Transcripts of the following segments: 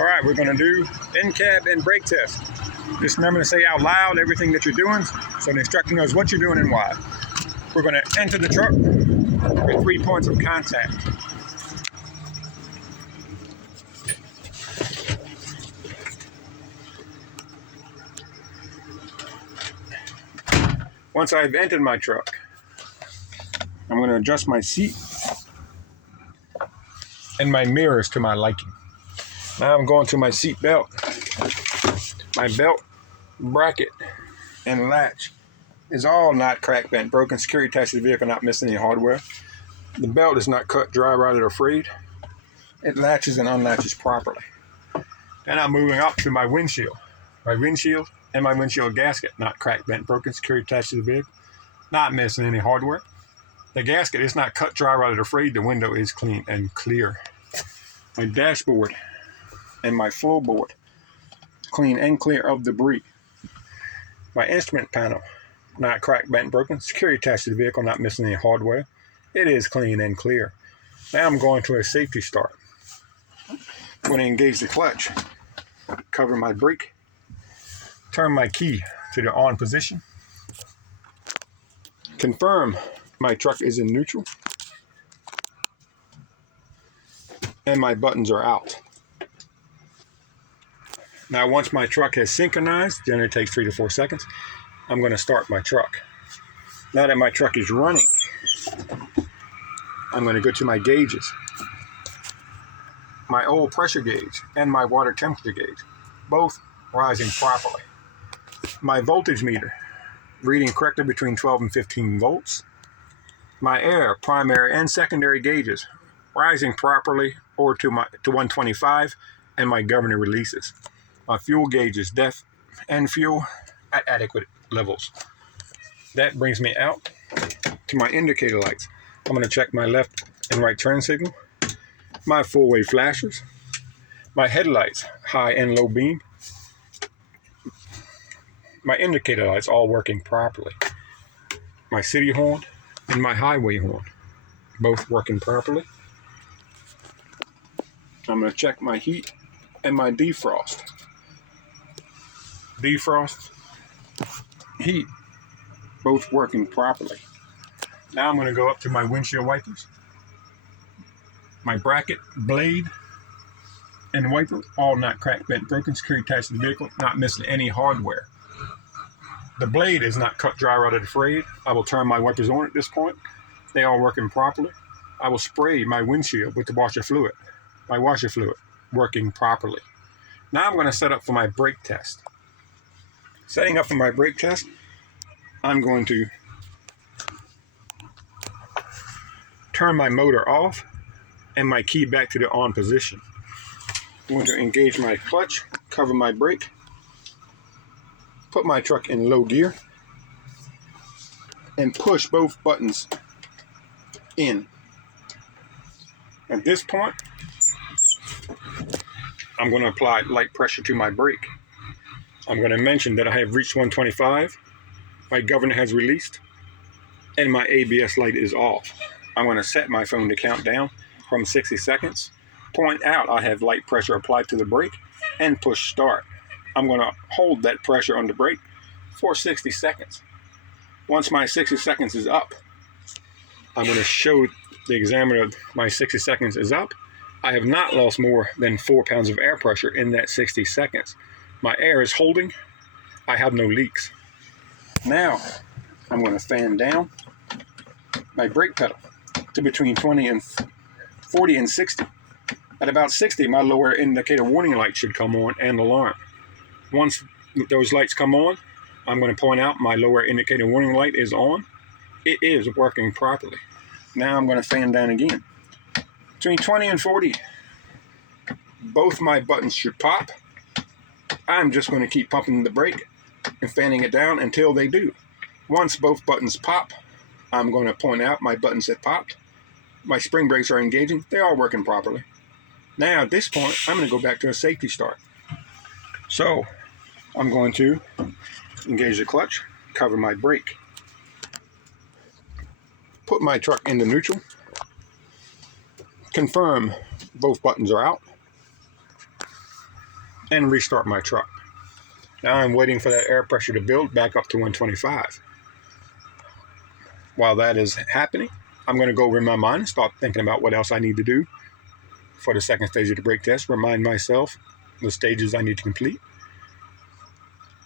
All right, we're gonna do in-cab and brake test. Just remember to say out loud everything that you're doing so the instructor knows what you're doing and why. We're gonna enter the truck with 3 points of contact. Once I've entered my truck, I'm gonna adjust my seat and my mirrors to my liking. Now I'm going to my seat belt. My belt, bracket, and latch is all not cracked, bent, broken, security attached to the vehicle, not missing any hardware. The belt is not cut, dry, rotted, or frayed. It latches and unlatches properly. Then I'm moving up to my windshield. My windshield and my windshield gasket, not cracked, bent, broken, security attached to the vehicle, not missing any hardware. The gasket is not cut, dry, rotted, or frayed. The window is clean and clear. My dashboard and my floorboard, clean and clear of debris. My instrument panel, not cracked, bent, broken, security attached to the vehicle, not missing any hardware. It is clean and clear. Now I'm going to a safety start. I'm going to engage the clutch, cover my brake, turn my key to the on position, confirm my truck is in neutral, and my buttons are out. Now once my truck has synchronized, generally takes 3 to 4 seconds, I'm going to start my truck. Now that my truck is running, I'm going to go to my gauges. My oil pressure gauge and my water temperature gauge, both rising properly. My voltage meter, reading correctly between 12 and 15 volts. My air, primary and secondary gauges, rising properly or to 125, and my governor releases. My fuel gauges, depth and fuel at adequate levels. That brings me out to my indicator lights. I'm going to check my left and right turn signal, my four-way flashers, my headlights, high and low beam, my indicator lights all working properly, my city horn and my highway horn, both working properly. I'm going to check my heat and my defrost. Defrost, heat, both working properly. Now I'm going to go up to my windshield wipers. My bracket, blade, and wiper, all not cracked, bent, broken, security attached to the vehicle, not missing any hardware. The blade is not cut, dry, rotted, or frayed. I will turn my wipers on at this point. They are working properly. I will spray my windshield with the washer fluid. My washer fluid working properly. Now I'm going to set up for my brake test. Setting up for my brake test, I'm going to turn my motor off and my key back to the on position. I'm going to engage my clutch, cover my brake, put my truck in low gear, and push both buttons in. At this point, I'm going to apply light pressure to my brake. I'm going to mention that I have reached 125, my governor has released, and my ABS light is off. I'm going to set my phone to count down from 60 seconds, point out I have light pressure applied to the brake, and push start. I'm going to hold that pressure on the brake for 60 seconds. Once my 60 seconds is up, I'm going to show the examiner my 60 seconds is up. I have not lost more than 4 pounds of air pressure in that 60 seconds. My air is holding. I have no leaks. Now, I'm going to fan down my brake pedal to between 40 and 60. At about 60, my lower indicator warning light should come on and alarm. Once those lights come on, I'm going to point out my lower indicator warning light is on. It is working properly. Now I'm going to fan down again. Between 20 and 40, both my buttons should pop. I'm just going to keep pumping the brake and fanning it down until they do. Once both buttons pop, I'm going to point out my buttons have popped. My spring brakes are engaging. They are working properly. Now at this point, I'm going to go back to a safety start. So I'm going to engage the clutch, cover my brake, put my truck into neutral, confirm both buttons are out, and restart my truck. Now I'm waiting for that air pressure to build back up to 125. While that is happening, I'm going to go over in my mind and start thinking about what else I need to do for the second stage of the brake test, remind myself the stages I need to complete.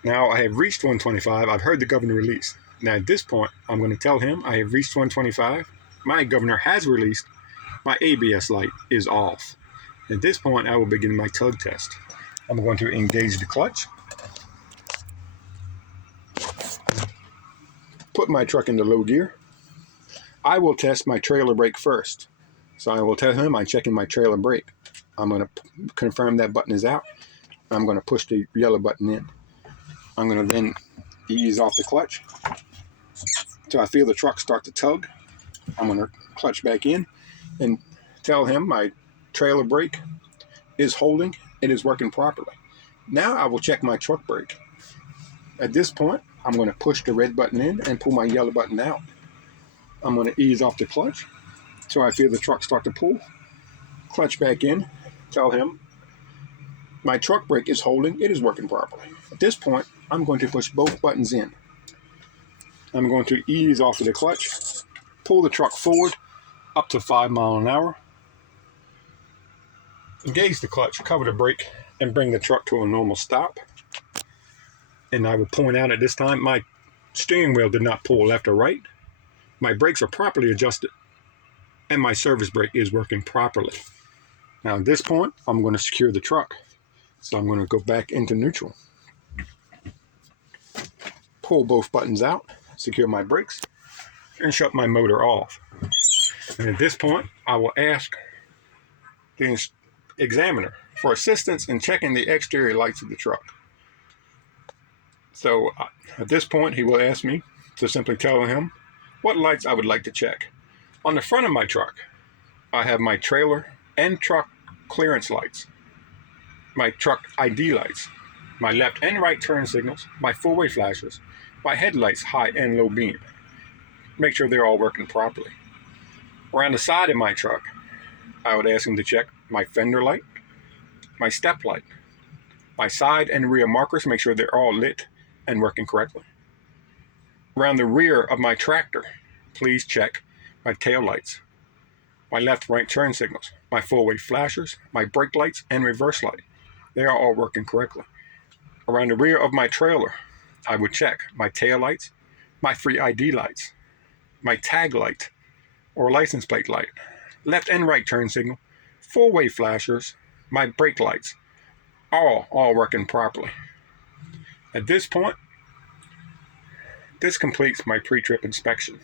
Now I have reached 125. I've heard the governor release. Now at this point, I'm going to tell him I have reached 125. My governor has released. My ABS light is off. At this point, I will begin my tug test. I'm going to engage the clutch, put my truck into low gear. I will test my trailer brake first. So I will tell him I'm checking my trailer brake. I'm going to confirm that button is out. I'm going to push the yellow button in. I'm going to then ease off the clutch until I feel the truck start to tug. I'm going to clutch back in and tell him my trailer brake is holding. It is working properly. Now I will check my truck brake. At this point, I'm going to push the red button in and pull my yellow button out. I'm going to ease off the clutch until I feel the truck start to pull. Clutch back in, tell him my truck brake is holding, it is working properly. At this point, I'm going to push both buttons in. I'm going to ease off of the clutch, pull the truck forward up to 5 miles an hour, engage the clutch, cover the brake, and bring the truck to a normal stop. And I will point out at this time, my steering wheel did not pull left or right. My brakes are properly adjusted, and my service brake is working properly. Now at this point, I'm going to secure the truck. So I'm going to go back into neutral. Pull both buttons out, secure my brakes, and shut my motor off. And at this point, I will ask the examiner for assistance in checking the exterior lights of the truck. So at this point, he will ask me to simply tell him what lights I would like to check. On the front of my truck, I have my trailer and truck clearance lights, my truck ID lights, my left and right turn signals, my four-way flashes, my headlights high and low beam. Make sure they're all working properly. Around the side of my truck, I would ask him to check my fender light, my step light, my side and rear markers, make sure they're all lit and working correctly. Around the rear of my tractor, please check my tail lights, my left-right turn signals, my four-way flashers, my brake lights and reverse light. They are all working correctly. Around the rear of my trailer, I would check my tail lights, my free ID lights, my tag light or license plate light, left and right turn signal, four-way flashers, my brake lights, all working properly. At this point, this completes my pre-trip inspection.